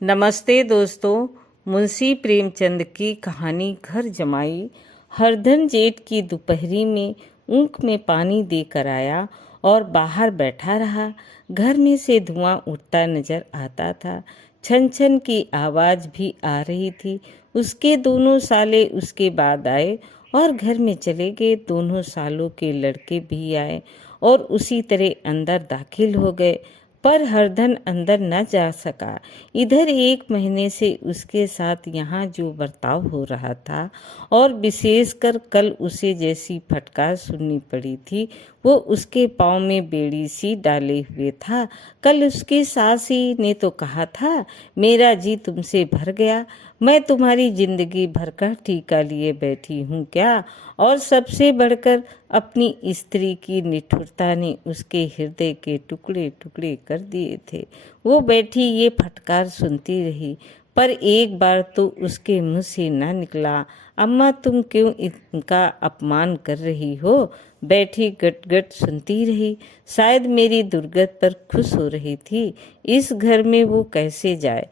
नमस्ते दोस्तों। मुंशी प्रेमचंद की कहानी घर जमाई। हरधन जेठ की दोपहरी में ऊँख में पानी देकर आया और बाहर बैठा रहा। घर में से धुआं उठता नजर आता था। छन छन की आवाज भी आ रही थी। उसके दोनों साले उसके बाद आए और घर में चले गए। दोनों सालों के लड़के भी आए और उसी तरह अंदर दाखिल हो गए, पर हरधन अंदर न जा सका। इधर 1 महीने से उसके साथ यहाँ जो बर्ताव हो रहा था और विशेषकर कल उसे जैसी फटकार सुननी पड़ी थी, वो उसके पाँव में बेड़ी सी डाले हुए था। कल उसकी सासी ने तो कहा था, मेरा जी तुमसे भर गया, मैं तुम्हारी जिंदगी भर का टीका लिए बैठी हूँ क्या। और सबसे बढ़कर अपनी स्त्री की निठुरता ने उसके हृदय के टुकड़े टुकड़े कर दिए थे। वो बैठी ये फटकार सुनती रही, पर एक बार तो उसके मुंह से न निकला, अम्मा तुम क्यों इनका अपमान कर रही हो। बैठी गट सुनती रही। शायद मेरी दुर्गत पर खुश हो रही थी। इस घर में वो कैसे जाए,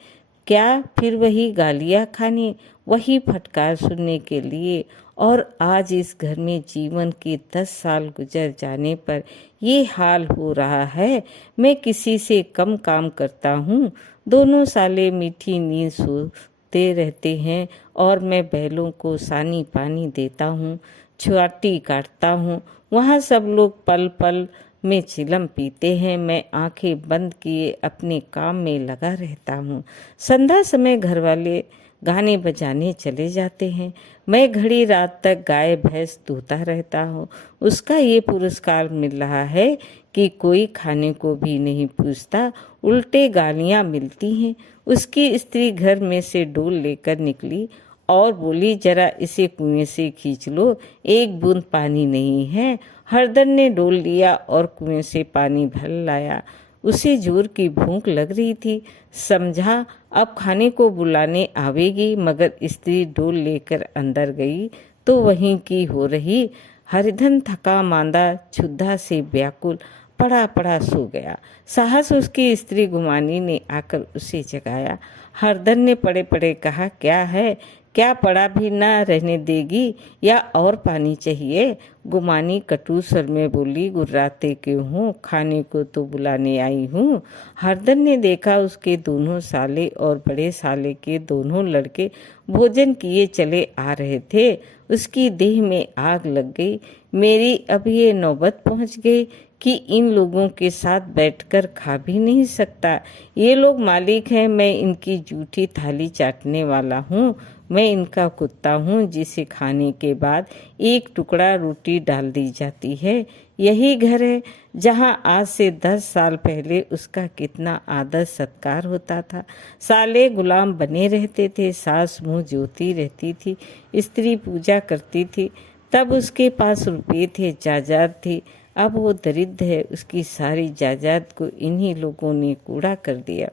क्या फिर वही गालियाँ खाने, वही फटकार सुनने के लिए। और आज इस घर में जीवन के 10 साल गुजर जाने पर ये हाल हो रहा है। मैं किसी से कम काम करता हूँ। दोनों साले मीठी नींद सोते रहते हैं और मैं बैलों को सानी पानी देता हूँ, छुआटी काटता हूँ। वहाँ सब लोग पल पल में चिलम पीते हैं। मैं आंखें बंद किए अपने काम में लगा रहता हूँ। संध्या समय घर वाले गाने बजाने चले जाते हैं। मैं घड़ी रात तक गाय भैंस धोता रहता हूँ। उसका ये पुरस्कार मिल रहा है कि कोई खाने को भी नहीं पूछता, उल्टे गालियाँ मिलती हैं। उसकी स्त्री घर में से डोल लेकर निकली और बोली, जरा इसे कुएं से खींच लो, एक बूंद पानी नहीं है। हरदन ने डोल लिया और कुएं से पानी भर लाया। उसे जोर की भूख लग रही थी। समझा अब खाने को बुलाने आवेगी, मगर स्त्री डोल लेकर अंदर गई तो वहीं की हो रही। हरिधन थका मांदा क्षुधा से व्याकुल पड़ा पड़ा सो गया। साहस उसकी स्त्री गुमानी ने आकर उसे जगाया। हरधन ने पड़े पड़े कहा, क्या है, क्या पड़ा भी ना रहने देगी या और पानी चाहिए। गुमानी कटु स्वर में बोली, गुर्राते क्यों हो, खाने को तो बुलाने आई हूँ। हरदन ने देखा उसके दोनों साले और बड़े साले के दोनों लड़के भोजन किए चले आ रहे थे। उसकी देह में आग लग गई। मेरी अब ये नौबत पहुँच गई कि इन लोगों के साथ बैठकर खा भी नहीं सकता। ये लोग मालिक हैं, मैं इनकी जूठी थाली चाटने वाला हूँ। मैं इनका कुत्ता हूँ जिसे खाने के बाद एक टुकड़ा रोटी डाल दी जाती है। यही घर है जहाँ आज से 10 साल पहले उसका कितना आदर सत्कार होता था। साले गुलाम बने रहते थे, सास मुँह जोती रहती थी, स्त्री पूजा करती थी। तब उसके पास रुपये थे, जायदाद थी। अब वो दरिद्र है, उसकी सारी जायदाद को इन्हीं लोगों ने कूड़ा कर दिया।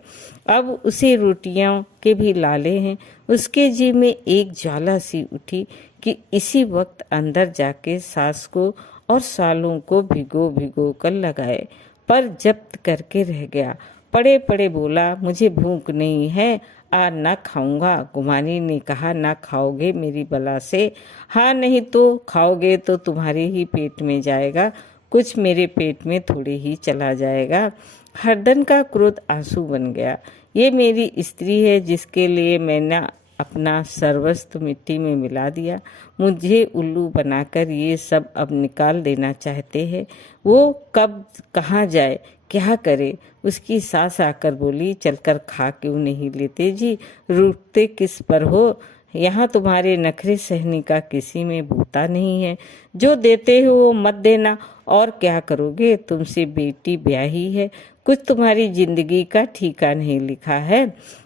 अब उसे रोटियों के भी लाले हैं। उसके जी में एक ज्वाला सी उठी कि इसी वक्त अंदर जाके सास को और सालों को भिगो भिगो कर लगाए, पर जब्त करके रह गया। पड़े पड़े बोला, मुझे भूख नहीं है, आज ना खाऊंगा। गुमानी ने कहा, ना खाओगे मेरी बला से। हाँ, नहीं तो खाओगे तो तुम्हारे ही पेट में जाएगा, कुछ मेरे पेट में थोड़े ही चला जाएगा। हरदन का क्रोध आंसू बन गया। ये मेरी स्त्री है जिसके लिए मैंने अपना सर्वस्व मिट्टी में मिला दिया। मुझे उल्लू बनाकर ये सब अब निकाल देना चाहते हैं। वो कब कहाँ जाए, क्या करे। उसकी सास आकर बोली, चलकर खा क्यों नहीं लेते जी, रुकते किस पर हो। यहाँ तुम्हारे नखरे सहने का किसी में भूता नहीं है। जो देते हो वो मत देना, और क्या करोगे, तुमसे बेटी ब्याही है, कुछ तुम्हारी जिंदगी का ठीका नहीं लिखा है।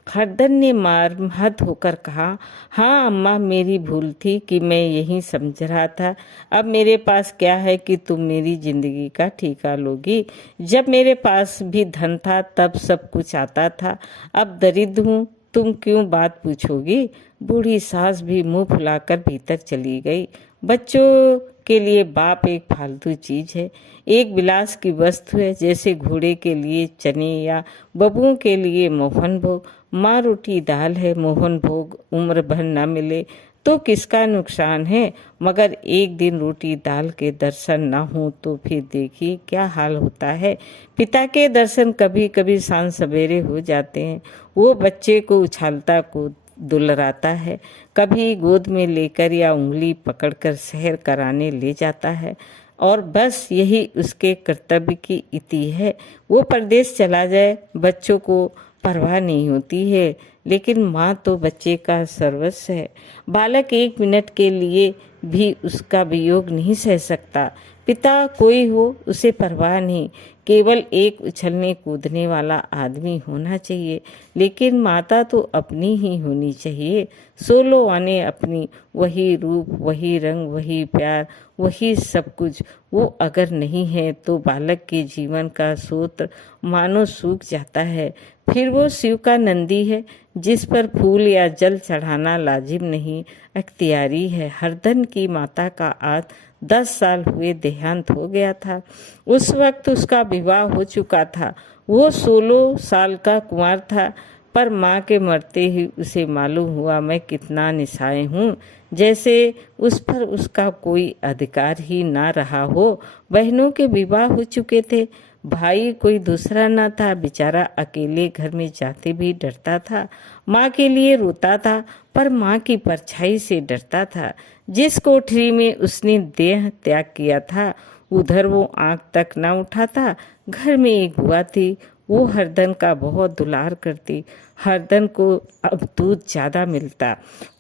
हरदन ने मर्माहत होकर कहा, हाँ अम्मा, मेरी भूल थी कि मैं यही समझ रहा था। अब मेरे पास क्या है कि तुम मेरी जिंदगी का ठीका लोगी। जब मेरे पास भी धन था तब सब कुछ आता था, अब दरिद्र हूँ, तुम क्यों बात पूछोगी। बूढ़ी सास भी मुंह फुलाकर भीतर चली गई। बच्चों के लिए बाप एक फालतू चीज है, एक विलास की वस्तु है, जैसे घोड़े के लिए चने या बबुओं के लिए मोहन भोग। माँ रोटी दाल है, मोहन भोग उम्र भर न मिले तो किसका नुकसान है, मगर एक दिन रोटी दाल के दर्शन न हो तो फिर देखिए क्या हाल होता है। पिता के दर्शन कभी कभी सांझ सवेरे हो जाते हैं। वो बच्चे को उछालता को दुलराता है, कभी गोद में लेकर या उंगली पकड़कर सैर कराने ले जाता है, और बस यही उसके कर्तव्य की इति है। वो परदेश चला जाए, बच्चों को परवाह नहीं होती है, लेकिन माँ तो बच्चे का सर्वस्व है। बालक एक मिनट के लिए भी उसका वियोग नहीं सह सकता। पिता कोई हो उसे परवाह नहीं, केवल एक उछलने कूदने वाला आदमी होना चाहिए, लेकिन माता तो अपनी ही होनी चाहिए। 16 आने अपनी, वही रूप, वही रंग, वही प्यार, वही सब कुछ। वो अगर नहीं है तो बालक के जीवन का सूत्र मानो सूख जाता है। फिर वो शिव का नंदी है, जिस पर फूल या जल चढ़ाना लाजिम नहीं, अख्तियारी है। हरधन की माता का आज 10 साल हुए देहांत हो गया था। उस वक्त उसका विवाह हो चुका था। वो 16 साल का कुंवार था, पर माँ के मरते ही उसे मालूम हुआ मैं कितना निस्सहाय हूँ, जैसे उस पर उसका कोई अधिकार ही ना रहा हो। बहनों के विवाह हो चुके थे, भाई कोई दूसरा ना था, बेचारा अकेले घर में जाते भी डरता था। माँ के लिए रोता था, पर माँ की परछाई से डरता था। जिस कोठरी में उसने देह त्याग किया था, उधर वो आंख तक न उठाता। घर में एक बुआ थी, वो हरदन का बहुत दुलार करती। हरदन को अब दूध ज्यादा मिलता,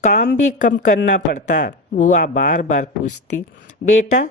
काम भी कम करना पड़ता। बुआ बार बार पूछती, बेटा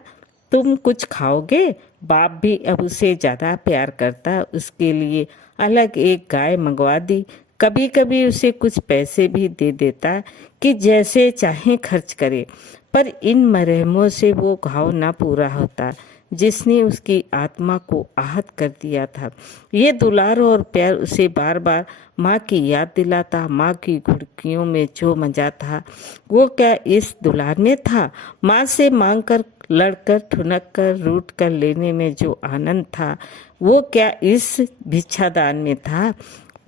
तुम कुछ खाओगे? बाप भी अब उसे ज्यादा प्यार करता, उसके लिए अलग एक गाय मंगवा दी। कभी कभी उसे कुछ पैसे भी दे देता कि जैसे चाहे खर्च करे, पर इन मरहमों से वो घाव ना पूरा होता जिसने उसकी आत्मा को आहत कर दिया था। ये दुलार और प्यार उसे बार बार माँ की याद दिलाता। माँ की घुड़कियों में जो मजा था, वो क्या इस दुलार में था? माँ से मांग कर, लड़कर, ठुनक कर, रूठ कर लेने में जो आनंद था, वो क्या इस भिक्षादान में था?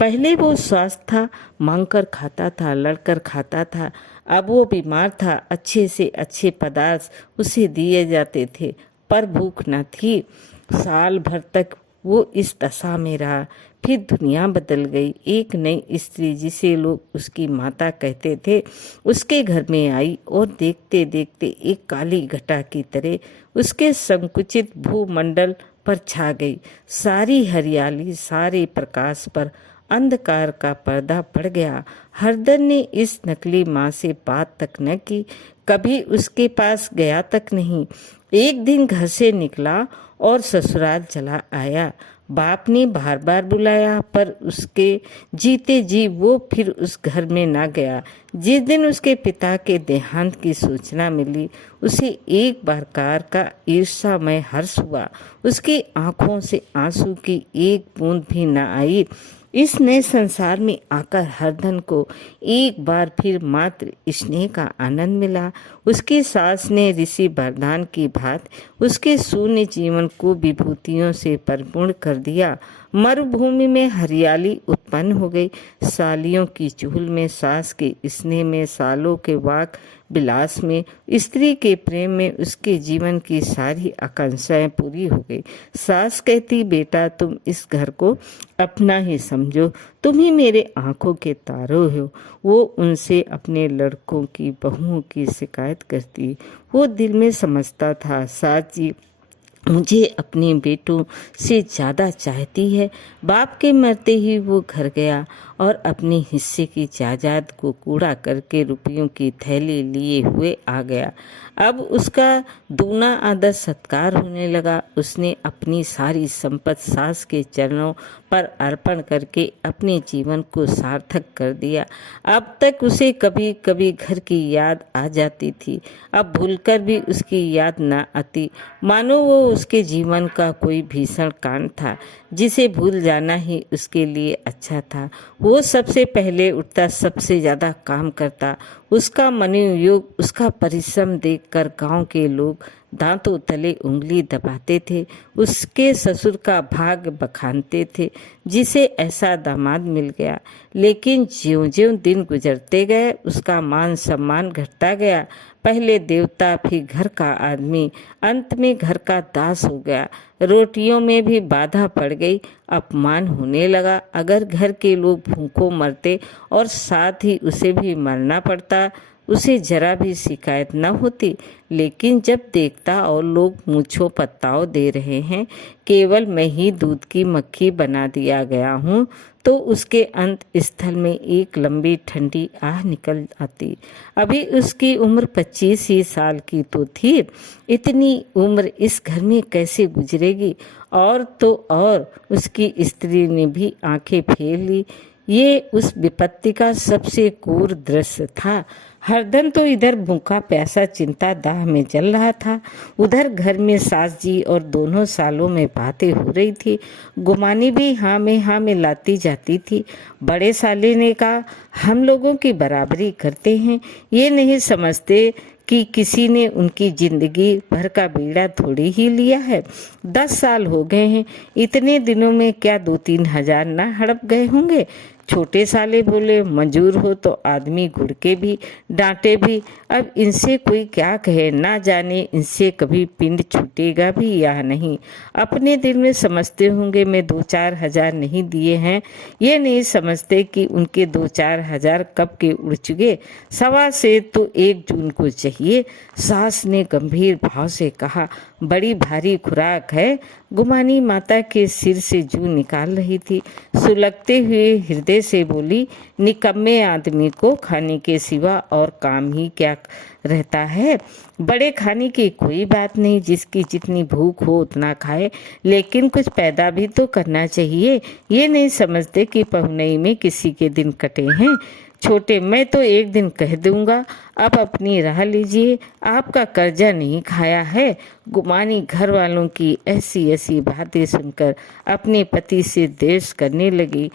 पहले वो स्वस्थ था, मांगकर खाता था, लड़कर खाता था। अब वो बीमार था, अच्छे से अच्छे पदार्थ उसे दिए जाते थे, पर भूख न थी। साल भर तक वो इस दशा में रहा। फिर दुनिया बदल गई। एक नई स्त्री, जिसे लोग उसकी माता कहते थे, उसके घर में आई और देखते देखते एक काली घटा की तरह उसके संकुचित भूमंडल पर छा गई। सारी हरियाली, सारे प्रकाश पर अंधकार का पर्दा पड़ गया। हरदन ने इस नकली माँ से बात तक न की, कभी उसके पास गया तक नहीं। एक दिन घर से निकला और ससुराल चला आया। बाप ने बार बार बुलाया, पर उसके जीते जी वो फिर उस घर में ना गया। जिस दिन उसके पिता के देहांत की सूचना मिली, उसे एक बार कार का ईर्ष्यामय हर्ष हुआ। उसकी आंखों से आंसू की एक बूंद भी न आई। इस नए संसार में आकर हरधन को एक बार फिर मात्र स्नेह का आनंद मिला। उसकी सास ने ऋषि वरदान की भांति उसके शून्य जीवन को विभूतियों से परिपूर्ण कर दिया। मरुभूमि में हरियाली उत्पन्न हो गई। सालियों की चुहल में, सास के स्नेह में, सालों के वाक विलास में, स्त्री के प्रेम में उसके जीवन की सारी आकांक्षाएं पूरी हो गई। सास कहती, बेटा तुम इस घर को अपना ही समझो, तुम ही मेरे आंखों के तारे हो। वो उनसे अपने लड़कों की, बहुओं की शिकायत करती। वो दिल में समझता था, सास जी मुझे अपने बेटों से ज़्यादा चाहती है। बाप के मरते ही वो घर गया और अपने हिस्से की जायदाद को कूड़ा करके रुपयों की थैली लिए हुए आ गया। अब उसका दूना आदर सत्कार होने लगा। उसने अपनी सारी संपत्ति सास के चरणों पर अर्पण करके अपने जीवन को सार्थक कर दिया। अब तक उसे कभी कभी घर की याद आ जाती थी, अब भूलकर भी उसकी याद न आती, मानो वो उसके जीवन का कोई भीषण कांड था जिसे भूल जाना ही उसके लिए अच्छा था। वो सबसे पहले उठता, सबसे ज्यादा काम करता। उसका मनोयोग, उसका परिश्रम देखकर गांव के लोग दांतों तले उंगली दबाते थे। उसके ससुर का भाग बखानते थे, जिसे ऐसा दामाद मिल गया। लेकिन ज्यों-ज्यों दिन गुजरते गए उसका मान सम्मान घटता गया। पहले देवता, फिर घर का आदमी, अंत में घर का दास हो गया। रोटियों में भी बाधा पड़ गई, अपमान होने लगा। अगर घर के लोग भूखों मरते और साथ ही उसे भी मरना पड़ता, उसे जरा भी शिकायत न होती। लेकिन जब देखता और लोग मूंछों पत्ताव दे रहे हैं, केवल मैं ही दूध की मक्खी बना दिया गया हूँ, तो उसके अंत स्थल में एक लंबी ठंडी आह निकल आती। अभी उसकी उम्र 25 ही साल की तो थी। इतनी उम्र इस घर में कैसे गुजरेगी? और तो और उसकी स्त्री ने भी आंखें फेर ली। ये उस विपत्ति का सबसे क्रूर दृश्य था। हरदम तो इधर भूखा प्यासा चिंता दाह में जल रहा था, उधर घर में सास जी और दोनों सालों में बातें हो रही थी। गुमानी भी हाँ में लाती जाती थी। बड़े साले ने कहा, हम लोगों की बराबरी करते हैं, ये नहीं समझते कि किसी ने उनकी जिंदगी भर का बीड़ा थोड़ी ही लिया है। 10 साल हो गए हैं, इतने दिनों में क्या 2-3 हजार ना हड़प गए होंगे? छोटे साले बोले, मंजूर हो तो आदमी घुड़के भी, डांटे भी। अब इनसे कोई क्या कहे, ना जाने इनसे कभी पिंड छूटेगा भी या नहीं। अपने दिल में समझते होंगे मैं 2-4 हजार नहीं दिए हैं, ये नहीं समझते कि उनके 2-4 हजार कब के उड़ चुके। 1.25 से तो 1 जून को चाहिए। सास ने गंभीर भाव से कहा, बड़ी भारी खुराक है। गुमानी माता के सिर से जू निकाल रही थी, सुलगते हुए हृदय से बोली, निकम्मे आदमी को खाने के सिवा और काम ही क्या रहता है? बड़े खाने की कोई बात नहीं, जिसकी जितनी भूख हो उतना खाए, लेकिन कुछ पैदा भी तो करना चाहिए। ये नहीं समझते कि पहुनई में किसी के दिन कटे हैं। छोटे, मैं तो एक दिन कह दूंगा, अब अपनी राह लीजिए, आपका कर्जा नहीं खाया है। गुमानी घर वालों की ऐसी ऐसी बातें सुनकर अपने पति से द्वेष करने लगी।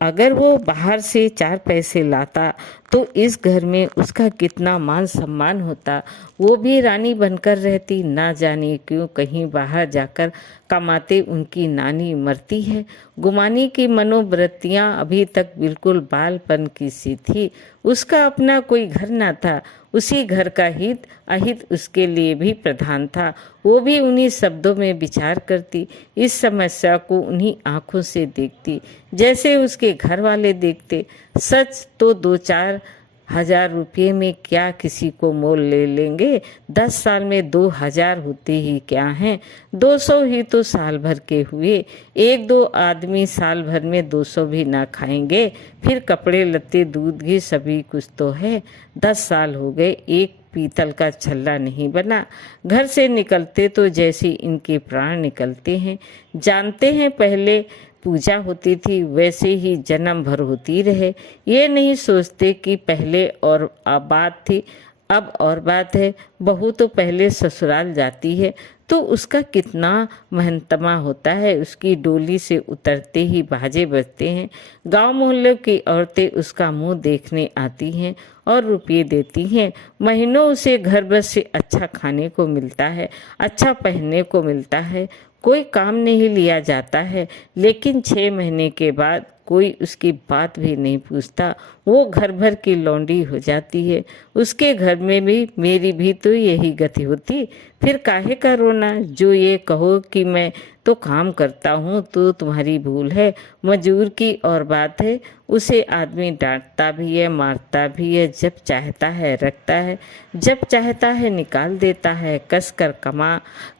अगर वो बाहर से 4 पैसे लाता तो इस घर में उसका कितना मान सम्मान होता। वो भी रानी बनकर रहती। ना जाने क्यों कहीं बाहर जाकर कमाते उनकी नानी मरती है। गुमानी की मनोवृत्तियां अभी तक बिल्कुल बालपन की सी थी। उसका अपना कोई घर ना था, उसी घर का हित अहित उसके लिए भी प्रधान था। वो भी उन्हीं शब्दों में विचार करती, इस समस्या को उन्हीं आंखों से देखती जैसे उसके घर वाले देखते। सच तो 2-4 हजार रुपये में क्या किसी को मोल ले लेंगे? 10 साल में 2,000 होते ही क्या हैं? 200 ही तो साल भर के हुए। 1-2 आदमी साल भर में 200 भी ना खाएंगे, फिर कपड़े लत्ते दूध घी सभी कुछ तो है। 10 साल हो गए, एक पीतल का छल्ला नहीं बना। घर से निकलते तो जैसे इनके प्राण निकलते हैं। जानते हैं पहले पूजा होती थी, वैसे ही जन्म भर होती रहे। ये नहीं सोचते कि पहले और बात थी, अब और बात है। बहू तो पहले ससुराल जाती है तो उसका कितना महंतमा होता है। उसकी डोली से उतरते ही बाजे बजते हैं। गांव मोहल्ले की औरतें उसका मुंह देखने आती हैं और रुपये देती हैं। महीनों उसे घर भर से अच्छा खाने को मिलता है, अच्छा पहनने को मिलता है, कोई काम नहीं लिया जाता है। लेकिन 6 महीने के बाद कोई उसकी बात भी नहीं पूछता। वो घर भर की लौंडी हो जाती है। उसके घर में भी मेरी भी तो यही गति होती। फिर काहे का रोना? जो ये कहो कि मैं तो काम करता हूँ तो तुम्हारी भूल है। मजूर की और बात है, उसे आदमी डांटता भी है, मारता भी है, जब चाहता है रखता है, जब चाहता है निकाल देता है, कसकर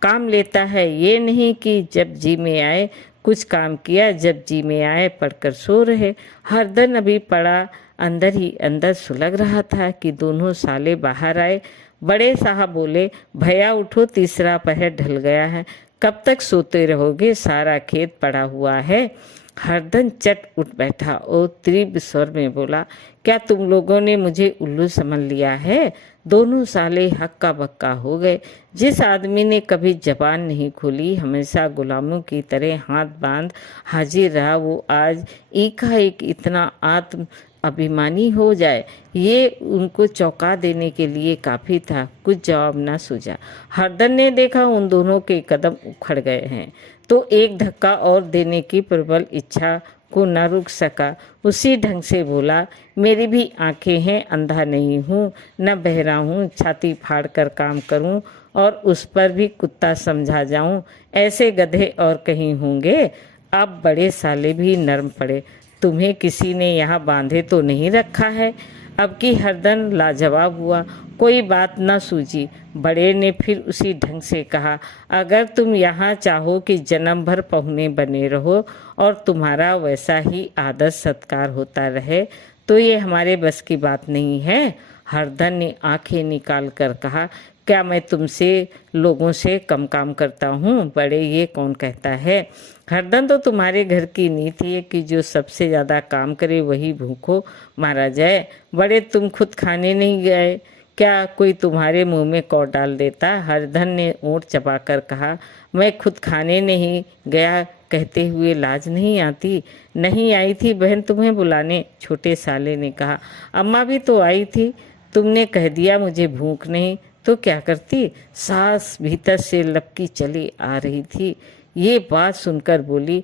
काम लेता है। ये नहीं कि जब जी में आए कुछ काम किया, जब जी में आए पढ़कर सो रहे। हर दिन अभी पड़ा अंदर ही अंदर सुलग रहा था कि दोनों साले बाहर आए। बड़े साहब बोले, भैया उठो, तीसरा पहर ढल गया है, कब तक सोते रहोगे? सारा खेत पड़ा हुआ है। हरदन चट उठ बैठा और तीव्र स्वर में बोला, क्या तुम लोगों ने मुझे उल्लू समझ लिया है? दोनों साले हक्का बक्का हो गए। जिस आदमी ने कभी जबान नहीं खोली, हमेशा गुलामों की तरह हाथ बांध हाजिर रहा, वो आज एकाएक इतना आत्म अभिमानी हो जाए, ये उनको चौंका देने के लिए काफ़ी था। कुछ जवाब ना सूझा। हरदन ने देखा उन दोनों के कदम उखड़ गए हैं, तो एक धक्का और देने की प्रबल इच्छा को न रुक सका। उसी ढंग से बोला, मेरी भी आंखें हैं, अंधा नहीं हूँ, न बहरा हूँ, छाती फाड़ कर काम करूँ और उस पर भी कुत्ता समझा जाऊँ, ऐसे गधे और कहीं होंगे। अब बड़े साले भी नर्म पड़े, तुम्हें किसी ने यहाँ बांधे तो नहीं रखा है? अब की हरदन लाजवाब हुआ, कोई बात न सूझी। बड़े ने फिर उसी ढंग से कहा, अगर तुम यहाँ चाहो कि जन्म भर पहुने बने रहो और तुम्हारा वैसा ही आदर सत्कार होता रहे, तो ये हमारे बस की बात नहीं है। हरदन ने आंखें निकाल कर कहा, क्या मैं तुमसे लोगों से कम काम करता हूँ? बड़े, ये कौन कहता है? हरदन तो तुम्हारे घर की नीति है कि जो सबसे ज़्यादा काम करे वही भूखो मारा जाए। बड़े, तुम खुद खाने नहीं गए क्या? कोई तुम्हारे मुंह में कौर डाल देता? हरदन ने ओंठ चबाकर कहा, मैं खुद खाने नहीं गया कहते हुए लाज नहीं आती? नहीं आई थी बहन तुम्हें बुलाने, छोटे साले ने कहा। अम्मा भी तो आई थी, तुमने कह दिया मुझे भूख नहीं, तो क्या करती? सास भीतर से लपकी चली आ रही थी। ये बात सुनकर बोली,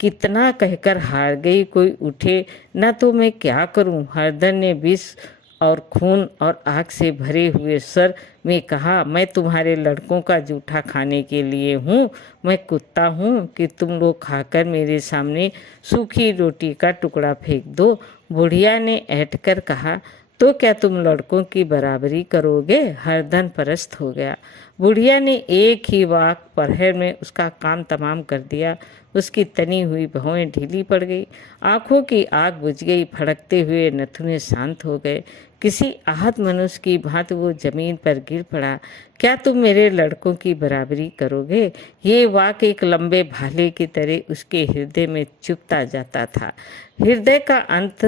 कितना कहकर हार गई, कोई उठे न तो मैं क्या करूं? हरदन ने विष और खून और आग से भरे हुए स्वर में कहा, मैं तुम्हारे लड़कों का जूठा खाने के लिए हूँ? मैं कुत्ता हूँ कि तुम लोग खाकर मेरे सामने सूखी रोटी का टुकड़ा फेंक दो? बुढ़िया ने ऐंठकर कहा, तो क्या तुम लड़कों की बराबरी करोगे? हरदन परस्त हो गया। बुढ़िया ने एक ही वाक पहर में उसका काम तमाम कर दिया। उसकी तनी हुई भौहें ढीली पड़ गई, आंखों की आग बुझ गई, फड़कते हुए नथुने शांत हो गए। किसी आहत मनुष्य की भांति वो जमीन पर गिर पड़ा। क्या तुम मेरे लड़कों की बराबरी करोगे? ये वाक एक लंबे भाले की तरह उसके हृदय में चुभता जाता था। हृदय का अंत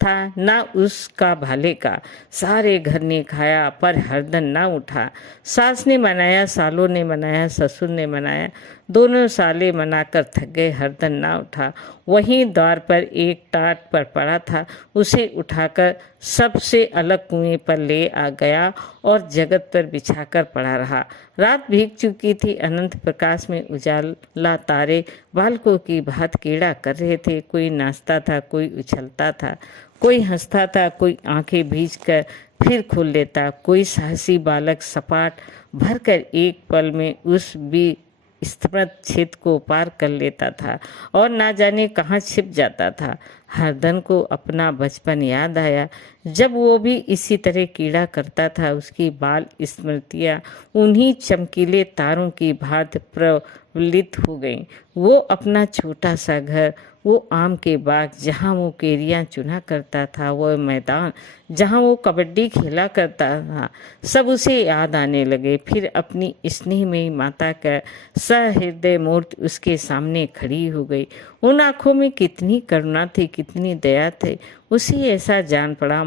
था ना उसका भाले का। सारे घर ने खाया पर हरदन ना उठा। सास ने मनाया, सालों ने मनाया, ससुर ने मनाया, दोनों साले मनाकर थक गए, हरदन ना उठा। वहीं द्वार पर एक टाट पर पड़ा था, उसे उठाकर सबसे अलग कुएं पर ले आ गया और जगत पर बिछाकर पड़ा रहा। रात भीग चुकी थी, अनंत प्रकाश में उजाला तारे बालकों की भांति कीड़ा कर रहे थे। कोई नाचता था, कोई उछलता था, कोई हंसता था, कोई आंखें भीज कर फिर खोल लेता, कोई साहसी बालक सपाट भरकर एक पल में उस विस्मृत क्षेत्र को पार कर लेता था और ना जाने कहाँ छिप जाता था। हरदन को अपना बचपन याद आया, जब वो भी इसी तरह कीड़ा करता था। उसकी बाल स्मृतियाँ उन्हीं चमकीले तारों की भांति प्रवलित हो गईं। वो अपना छोटा सा घर, वो आम के बाग जहाँ वो केरियाँ चुना करता था, वो मैदान जहाँ वो कबड्डी खेला करता था, सब उसे याद आने लगे। फिर अपनी स्नेहमयी माता का सहृदय मूर्ति उसके सामने खड़ी हो गई। उन आँखों में कितनी करुणा थी, कितनी दया थी। उसे ऐसा जान पड़ा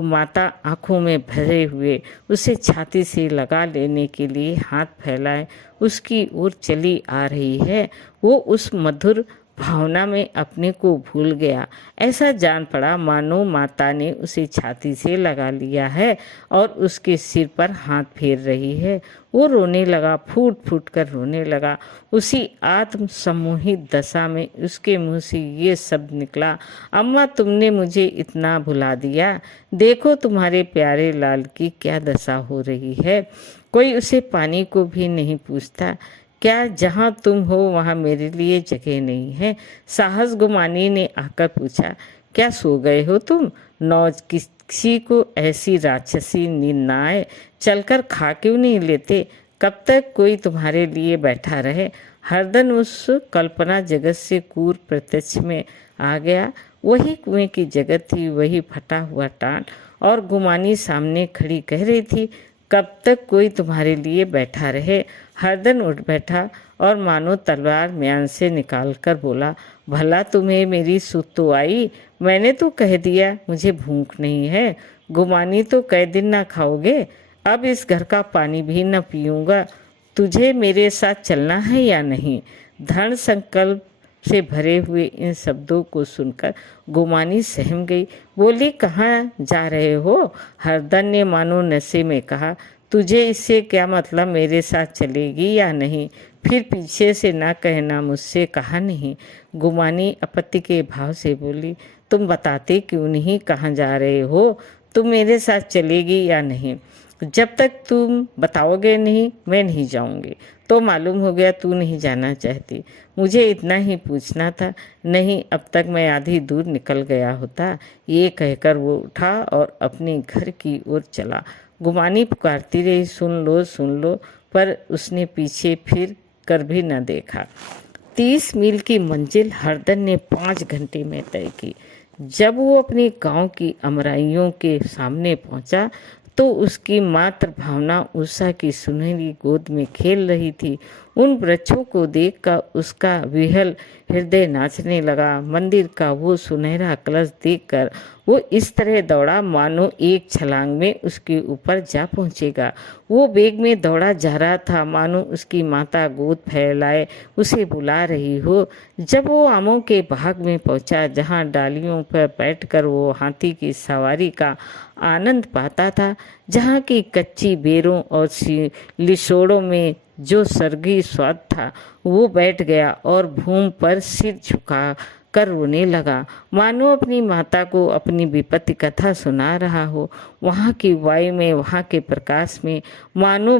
माता आँखों में भरे हुए उसे छाती से लगा लेने के लिए हाथ फैलाए उसकी ओर चली आ रही है। वो उस मधुर भावना में अपने को भूल गया। ऐसा जान पड़ा मानो माता ने उसे छाती से लगा लिया है और उसके सिर पर हाथ फेर रही है। वो रोने लगा, फूट फूट कर रोने लगा। उसी आत्म सम्मोहित दशा में उसके मुंह से ये शब्द निकला, अम्मा तुमने मुझे इतना भुला दिया। देखो तुम्हारे प्यारे लाल की क्या दशा हो रही है। कोई उसे पानी को भी नहीं पूछता। क्या जहाँ तुम हो वहाँ मेरे लिए जगह नहीं है? साहस गुमानी ने आकर पूछा, क्या सो गए हो तुम? नौज किसी को ऐसी राक्षसी नींद न आए, चलकर खा क्यों नहीं लेते? कब तक कोई तुम्हारे लिए बैठा रहे? हरदन उस कल्पना जगत से कूर प्रत्यक्ष में आ गया। वही कुएं की जगत थी, वही फटा हुआ टाट, और गुमानी सामने खड़ी कह रही थी, कब तक कोई तुम्हारे लिए बैठा रहे? हरदन उठ बैठा और मानो तलवार म्यान से निकाल कर बोला, भला तुम्हें मेरी सुध तो आई? मैंने तो कह दिया मुझे भूख नहीं है। गुमानी तो कई दिन ना खाओगे। अब इस घर का पानी भी न पीऊँगा। तुझे मेरे साथ चलना है या नहीं? दृढ़ संकल्प से भरे हुए इन शब्दों को सुनकर गुमानी सहम गई। बोली, कहाँ जा रहे हो? हरदन ने मानो नशे में कहा, तुझे इससे क्या मतलब, मेरे साथ चलेगी या नहीं? फिर पीछे से ना कहना, मुझसे कहा नहीं। गुमानी आपत्ति के भाव से बोली, तुम बताते क्यों नहीं कहाँ जा रहे हो? तुम मेरे साथ चलेगी या नहीं? जब तक तुम बताओगे नहीं मैं नहीं जाऊंगी। तो मालूम हो गया तू नहीं जाना चाहती। मुझे इतना ही पूछना था, नहीं अब तक मैं आधी दूर निकल गया होता। ये कहकर वो उठा और अपने घर की ओर चला। गुमानी पुकारती रही, सुन लो, पर उसने पीछे फिर कर भी न देखा। 30 मील की मंजिल हरदन ने 5 घंटे में तय की। जब वो अपने गांव की अमराइयों के सामने पहुंचा तो उसकी मातृ भावना उषा की सुनहरी गोद में खेल रही थी। उन वृक्षों को देखकर उसका विहल हृदय नाचने लगा। मंदिर का वो सुनहरा कलश देखकर वो इस तरह दौड़ा मानो एक छलांग में उसके ऊपर जा पहुंचेगा। वो वेग में दौड़ा जा रहा था मानो उसकी माता गोद फैलाए उसे बुला रही हो। जब वो आमों के बाग में पहुंचा जहां डालियों पर बैठकर वो हाथी की सवारी का आनंद पाता था, जहाँ की कच्ची बेरों और लिशोड़ों में जो स्वर्गीय स्वाद था, वो बैठ गया और भूमि पर सिर झुका कर रोने लगा मानो अपनी माता को अपनी विपत्ति कथा सुना रहा हो। वहाँ की वायु में, वहाँ के प्रकाश में मानो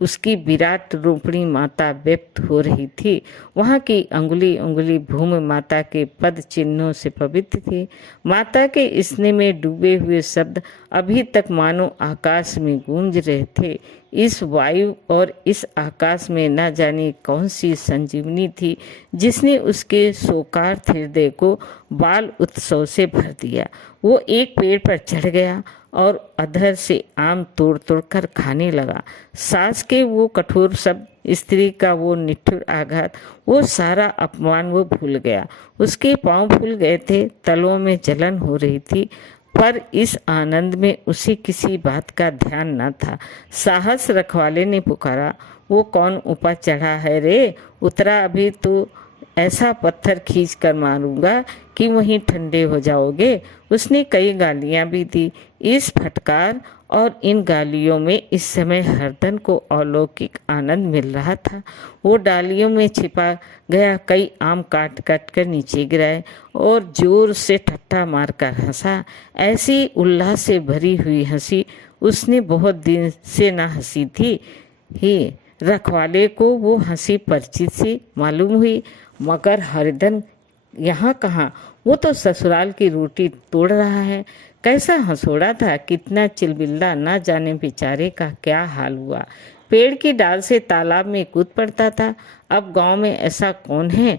उसकी विराट रूपणी माता व्यक्त हो रही थी। वहाँ की अंगुली अंगुली भूमि माता के पद चिन्हों से पवित्र थी। माता के स्नेह में डूबे हुए शब्द अभी तक मानो आकाश में गूंज रहे थे। इस वायु और इस आकाश में न जाने कौन सी संजीवनी थी जिसने उसके शोकार्त हृदय को बाल उत्सव से भर दिया। वो एक पेड़ पर चढ़ गया और अधर से आम तोड़ तोड़ कर खाने लगा। सास के वो कठोर शब्द, स्त्री का वो निठुर आघात, वो सारा अपमान वो भूल गया। उसके पांव फूल गए थे, तलों में जलन हो रही थी, पर इस आनंद में उसे किसी बात का ध्यान न था। साहस रखवाले ने पुकारा, वो कौन ऊपर चढ़ा है रे? उतरा अभी तो ऐसा पत्थर खींच कर मारूंगा कि वहीं ठंडे हो जाओगे। उसने कई गालियां भी दी। इस फटकार और इन गालियों में इस समय हरदन को अलौकिक आनंद मिल रहा था। वो डालियों में छिपा गया, कई आम काट काट कर नीचे गिराए और जोर से ठट्ठा मारकर हंसा। ऐसी उल्लास से भरी हुई हंसी उसने बहुत दिन से ना हंसी थी। ही रखवाले को वो हंसी परिचित सी मालूम हुई, मगर हरदन यहाँ कहाँ? वो तो ससुराल की रोटी तोड़ रहा है। कैसा हंसोड़ा था, कितना चिलबिल्ला, ना जाने बेचारे का क्या हाल हुआ। पेड़ की डाल से तालाब में कूद पड़ता था। अब गांव में ऐसा कौन है?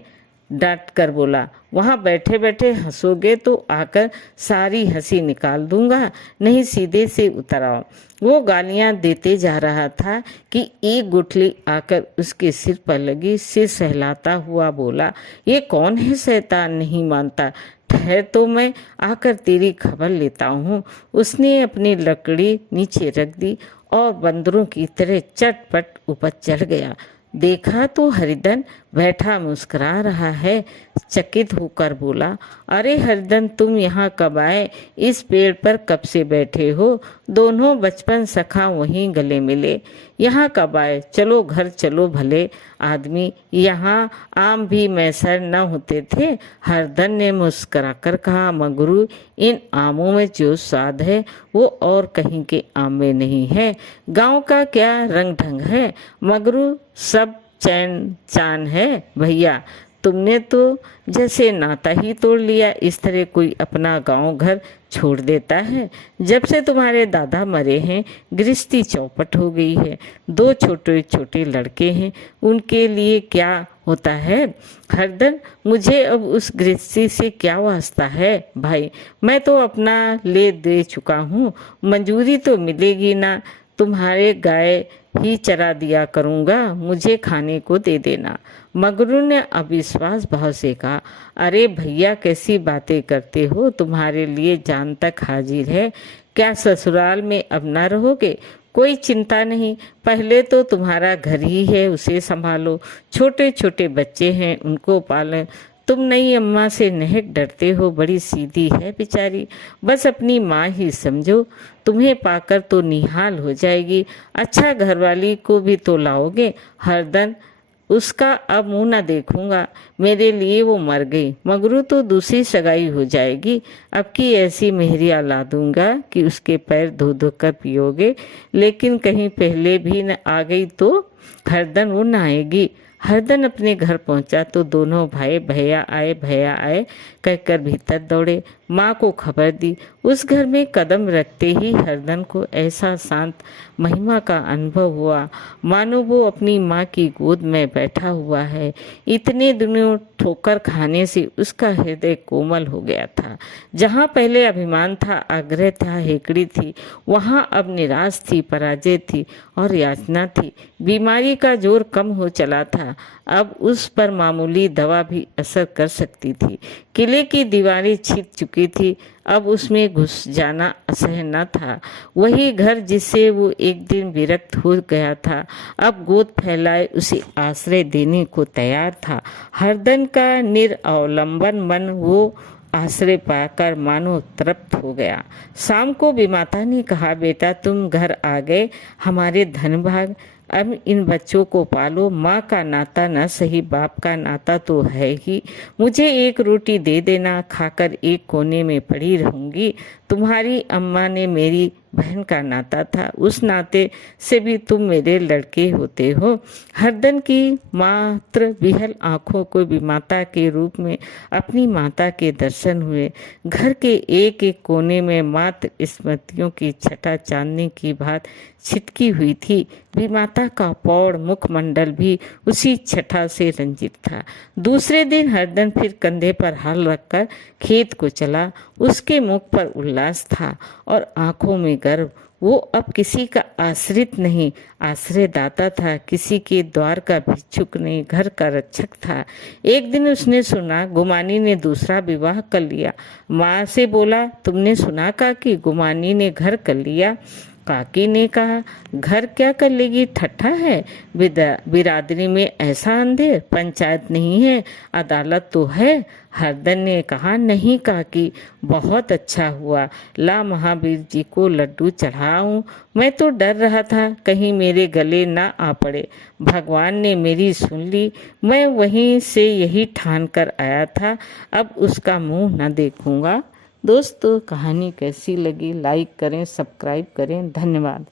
डांट कर बोला, वहाँ बैठे बैठे हंसोगे तो आकर सारी हंसी निकाल दूंगा, नहीं सीधे से उतर आओ। वो गालियां देते जा रहा था कि एक गुठली आकर उसके सिर पर लगी। सिर सहलाता हुआ बोला, ये कौन है शैतान, नहीं मानता? ठहर तो मैं आकर तेरी खबर लेता हूँ। उसने अपनी लकड़ी नीचे रख दी और बंदरों की तरह चटपट ऊपर चढ़ गया। देखा तो हरिदन बैठा मुस्कुरा रहा है। चकित होकर बोला, अरे हरिदन, तुम यहाँ कब आए? इस पेड़ पर कब से बैठे हो? दोनों बचपन सखा वहीं गले मिले। यहाँ कब आए? चलो घर चलो भले आदमी, यहाँ आम भी मैसर न होते थे। हरदन ने मुस्कुरा कर कहा, मगरू, इन आमों में जो स्वाद है वो और कहीं के आम में नहीं है। गांव का क्या रंग ढंग है मगरू, सब चैन चान है भैया। तुमने तो जैसे नाता ही तोड़ लिया। इस तरह कोई अपना गांव घर छोड़ देता है? जब से तुम्हारे दादा मरे हैं गृहस्थी चौपट हो गई है। 2 छोटे छोटे लड़के हैं, उनके लिए क्या होता है? हरदन, मुझे अब उस गृहस्थी से क्या वास्ता है भाई? मैं तो अपना ले दे चुका हूँ, मंजूरी तो मिलेगी ना। तुम्हारे गाय ही चरा दिया करूँगा, मुझे खाने को दे देना। मगरू ने अविश्वास भाव से कहा, अरे भैया कैसी बातें करते हो, तुम्हारे लिए जान तक हाजिर है। क्या ससुराल में अब न रहोगे? कोई चिंता नहीं, पहले तो तुम्हारा घर ही है, उसे संभालो। छोटे छोटे बच्चे हैं, उनको पालें तुम नई अम्मा से नहीं डरते हो, बड़ी सीधी है बेचारी, बस अपनी माँ ही समझो, तुम्हें पाकर तो निहाल हो जाएगी। अच्छा घरवाली को भी तो लाओगे, हरदन उसका अब मुंह न देखूंगा, मेरे लिए वो मर गई, मगरू तो दूसरी सगाई हो जाएगी। अब की ऐसी मेहरिया ला दूंगा कि उसके पैर धो धो कर पियोगे, लेकिन कहीं पहले भी न आ गई तो हरदन वो न आएगी। हरदन अपने घर पहुंचा तो दोनों भाई भैया आए कहकर भीतर दौड़े, माँ को खबर दी। उस घर में कदम रखते ही हरदन को ऐसा शांत महिमा का अनुभव हुआ, मानो वो अपनी माँ की गोद में बैठा हुआ है। इतने दिनों ठोकर खाने से उसका हृदय कोमल हो गया था। जहाँ पहले अभिमान था, आग्रह था, हेकड़ी थी, वहाँ अब निराश थी, पराजय थी और याचना थी। बीमारी का जोर कम हो चला था, अब उस पर मामूली दवा भी असर कर सकती थी। किले की दीवारें छिद चुकी थी, अब उसमें घुस जाना असह्य न था। वही घर जिससे वो एक दिन विरक्त हो गया था, अब गोद फैलाए उसे आश्रय देने को तैयार था। हरदन का निरअवलंबन मन वो आश्रय पाकर मानो तृप्त हो गया। शाम को विमाता ने कहा, बेटा तुम घर आ गए, हमारे धनभाग, अब इन बच्चों को पालो। माँ का नाता न सही, बाप का नाता तो है ही। मुझे एक रोटी दे देना, खाकर एक कोने में पड़ी रहूंगी। तुम्हारी अम्मा ने मेरी बहन का नाता था, उस नाते से भी तुम मेरे लड़के होते हो। हरदन की मात्र विहल आंखों को विमाता के रूप में अपनी माता के दर्शन हुए। घर के एक एक कोने में मात्र स्मृतियों की छटा चांदनी की भांति छिटकी हुई थी। विमाता का पौड़ मुखमंडल भी उसी छटा से रंजित था। दूसरे दिन हरदन फिर कंधे पर हल रखकर खेत को चला। उसके मुख पर उल्लास था और आंखों में गर्व। वो अब किसी का आश्रित नहीं, आश्रयदाता था, किसी के द्वार का भिक्षुक नहीं, घर का रक्षक था। एक दिन उसने सुना गुमानी ने दूसरा विवाह कर लिया। माँ से बोला, तुमने सुना काकी, गुमानी ने घर कर लिया? काकी ने कहा, घर क्या कर लेगी, ठट्ठा है, बिरादरी में ऐसा अंधेर, पंचायत नहीं है, अदालत तो है। हरदन ने कहा, नहीं काकी, बहुत अच्छा हुआ, ला महावीर जी को लड्डू चढ़ाऊं, मैं तो डर रहा था कहीं मेरे गले ना आ पड़े। भगवान ने मेरी सुन ली, मैं वहीं से यही ठान कर आया था, अब उसका मुंह न देखूंगा। दोस्तों कहानी कैसी लगी, लाइक करें, सब्सक्राइब करें। धन्यवाद।